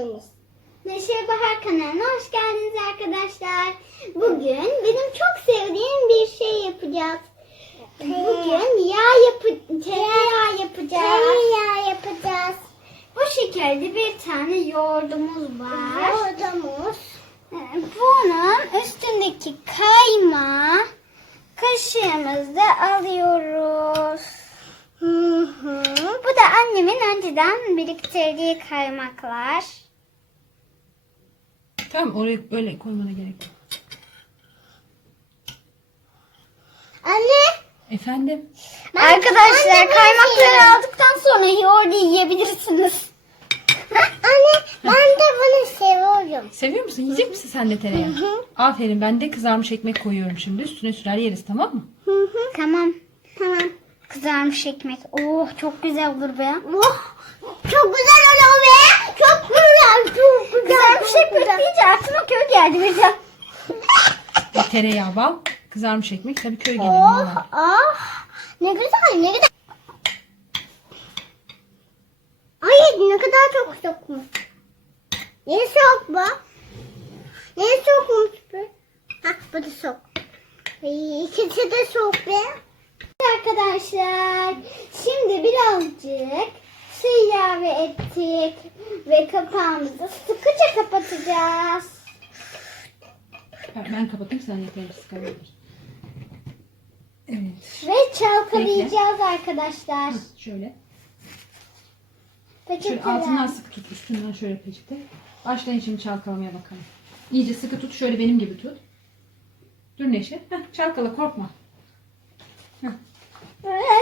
vlogunuz. Neşe Bahar kanalına hoş geldiniz arkadaşlar. Bugün benim çok sevdiğim bir şey yapacağız. Bugün yağ yapı tereyağı yapacağız. Tereyağı yapacağız. Bu şekilde bir tane yoğurdumuz var. Yoğurdumuz. Bunun üstündeki kayma kaşığımızda alıyoruz. Hı hı. Bu da annemin önceden biriktirdiği kaymaklar. Tamam oraya böyle koymana gerek yok. Anne. Efendim? Arkadaşlar kaymakları aldıktan sonra yoğurdu yiyebilirsiniz. Anne ben de bunu seviyorum. Seviyor musun? Yiyecek misin sen de tereyağı? Aferin ben de kızarmış ekmek koyuyorum şimdi. Üstüne sürer yeriz tamam mı? Tamam. Tamam. Kızarmış ekmek. Oh çok güzel olur be. Oh çok güzel olur be. Çok güzel. Çok güzel. Kızarmış ekmek deyince aklıma köy geldi birden. Ve tereyağı, bal, kızarmış ekmek tabii köy geleneği Oh, var. ah, ne güzel, ne güzel. Ay ne kadar çok sokmuş. Ne sok bu? Ne sokmuş bu? Hah bu da sok. Ay, ikisi de sok be. Arkadaşlar şimdi birazcık su ilave ettik ve kapağımızı sıkıca kapatacağız. Ben, ben kapatayım sen yeterli sıkabilir. Evet. Ve çalkalayacağız arkadaşlar. Hı, Şöyle. Şöyle Peçeteler. altından sıkı tut. Üstünden şöyle peçete. Başlayın şimdi çalkalamaya bakalım. İyice sıkı tut. Şöyle benim gibi tut. Dur Neşe. Heh, çalkala korkma. Heh.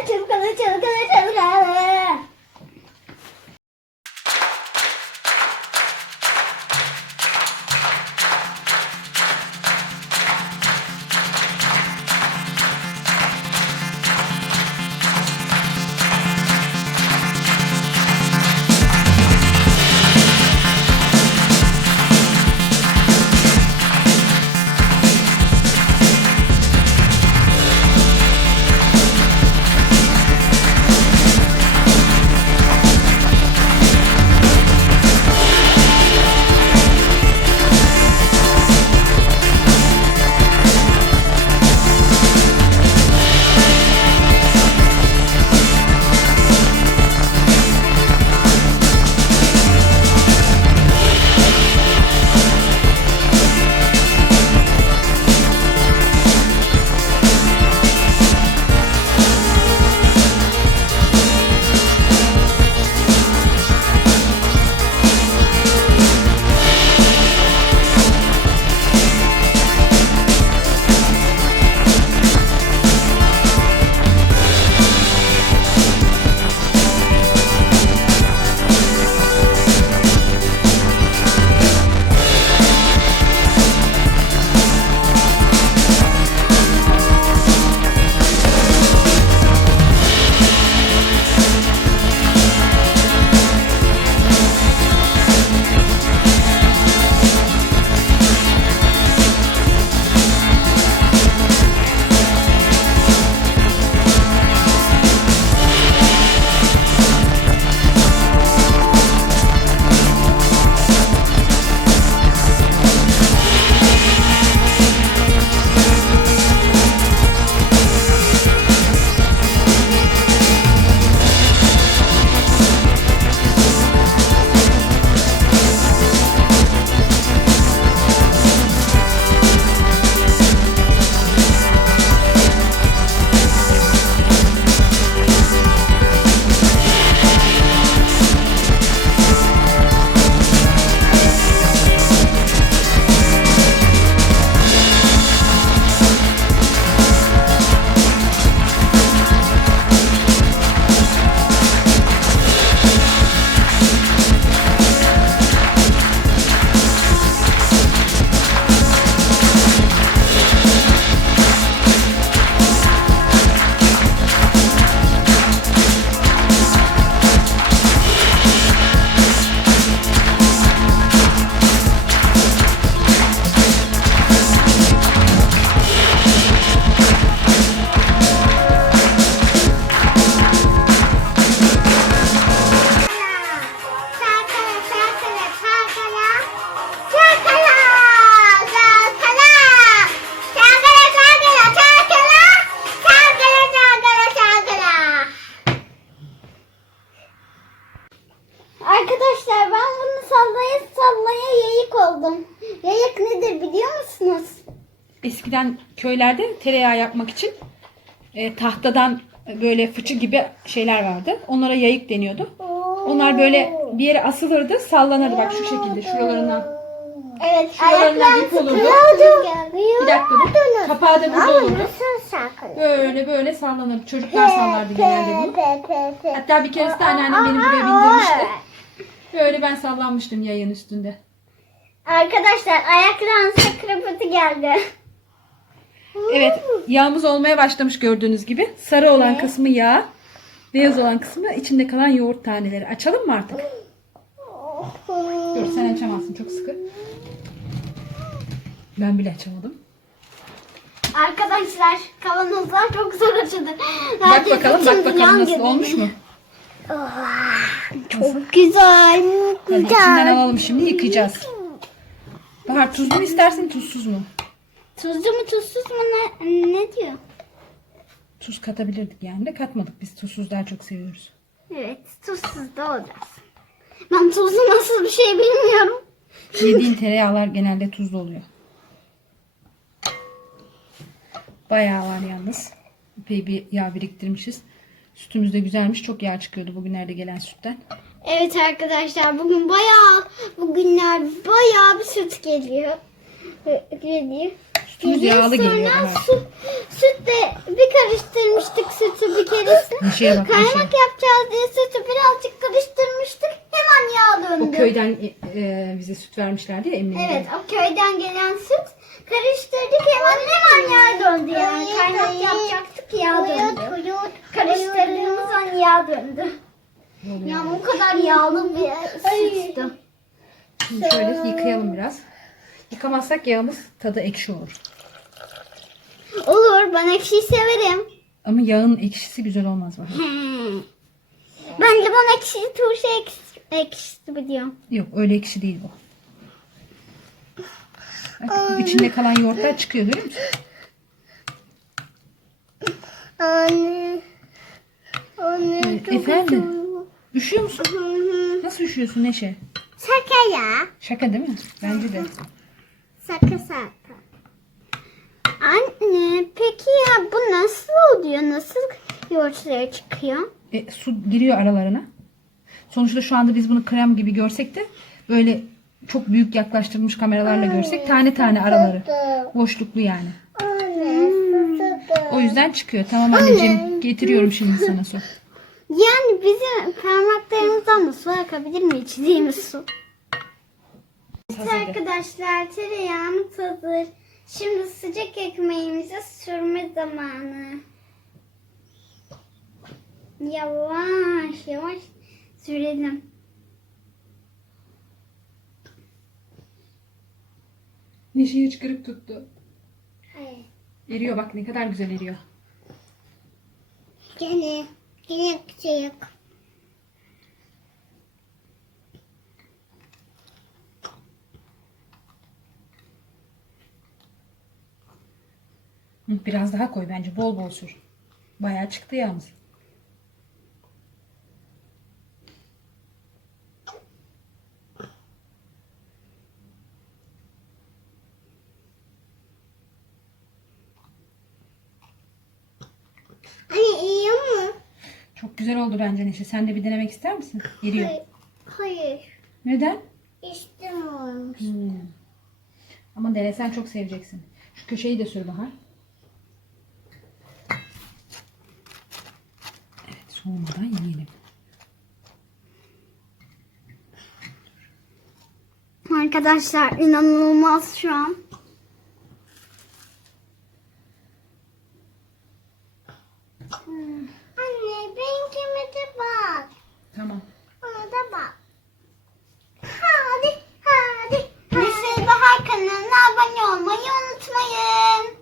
Çalkala çalkala çalkala. Arkadaşlar ben bunu sallaya sallaya yayık oldum. Yayık nedir biliyor musunuz? Eskiden köylerde tereyağı yapmak için e, tahtadan böyle fıçı gibi şeyler vardı. Onlara yayık deniyordu. Onlar böyle bir yere asılırdı, sallanırdı bak şu şekilde şuralarından. Evet. Şuralarından ip olurdu. Bir dakika dur. Kapağı da burada olurdu. Böyle böyle sallanırdı. Çocuklar sallardı genelde bunu. Hatta bir keresinde anneannem beni buraya bindirmişti. Böyle ben sallanmıştım yayın üstünde. Arkadaşlar ayaklarınıza kırpıtı geldi. Evet yağımız olmaya başlamış gördüğünüz gibi. Sarı olan kısmı yağ. Beyaz olan kısmı içinde kalan yoğurt taneleri. Açalım mı artık? Dur sen açamazsın çok sıkı. Ben bile açamadım. Arkadaşlar kavanozlar çok zor açıldı. Bak bakalım bak bakalım nasıl olmuş mu? Çok güzel. Hadi içinden alalım şimdi yıkayacağız. Bahar tuzlu mu istersin tuzsuz mu? Tuzlu mu tuzsuz mu ne, ne diyor? Tuz katabilirdik yani de katmadık biz tuzsuz daha çok seviyoruz. Evet tuzsuz da olacağız. Ben tuzlu nasıl bir şey bilmiyorum. Yediğin tereyağlar genelde tuzlu oluyor. Bayağı var yalnız. Epey bir yağ biriktirmişiz. Sütümüz de güzelmiş. Çok yağ çıkıyordu bugünlerde gelen sütten. Evet arkadaşlar bugün bayağı bugünler bayağı bir süt geliyor. Geliyor. Sütümüz yağlı Sonra geliyor. Bahar. Süt, sütle bir karıştırmıştık sütü bir keresinde. Bak, Kaymak neşe. yapacağız diye sütü birazcık karıştırmıştık. Hemen yağ O döndü. köyden e, e, bize süt vermişlerdi ya emmimden. Evet o köyden gelen süt karıştırdık hemen hemen yağ döndü yani. Kaymak yapacaktık yağ döndü. Karıştırdığımız an yağ döndü. Ya o kadar yağlı bir süttü. Şimdi şöyle yıkayalım biraz. Yıkamazsak yağımız tadı ekşi olur. Olur ben ekşiyi severim. Ama yağın ekşisi güzel olmaz Bahar. Hmm. Ben limon ekşisi, turşu ekşisi, ekşisi biliyorum. Yok öyle ekşi değil bu. Bak, içinde kalan yoğurtlar çıkıyor görüyor musun? Anne. Anne. Ee, efendim? Üşüyor musun? Nasıl üşüyorsun Neşe? Şaka ya. Şaka değil mi? Bence de. Şaka şaka. Anne peki ya bu nasıl oluyor? Nasıl yoğurtları çıkıyor? E, su giriyor aralarına. Sonuçta şu anda biz bunu krem gibi görsek de böyle çok büyük yaklaştırılmış kameralarla görsek tane tane araları. Boşluklu yani. Anne. O yüzden çıkıyor. Tamam anneciğim getiriyorum şimdi sana su. Yani bizim parmaklarımızdan da su akabilir mi içtiğimiz su? Evet arkadaşlar tereyağımız hazır. Şimdi sıcak ekmeğimize sürme zamanı. Yavaş yavaş sürelim. Neşe'yi çıkarıp tuttu. Hayır. Eriyor bak ne kadar güzel eriyor. Gene, gene sıcak. Hı, Biraz daha koy bence bol bol sür. Bayağı çıktı yağımız. Anne iyi mu? Çok güzel oldu bence Neşe. Sen de bir denemek ister misin? Eriyor. Hayır. Hayır. Neden? İstemiyorum. Hmm. Ama denesen çok seveceksin. Şu köşeyi de sür Bahar. Evet soğumadan yiyelim. Arkadaşlar inanılmaz şu an. Anne Benimkine de bak. Tamam. Ona da bak. Hadi hadi. hadi. Şey Nesil Bahar kanalına abone olmayı unutmayın.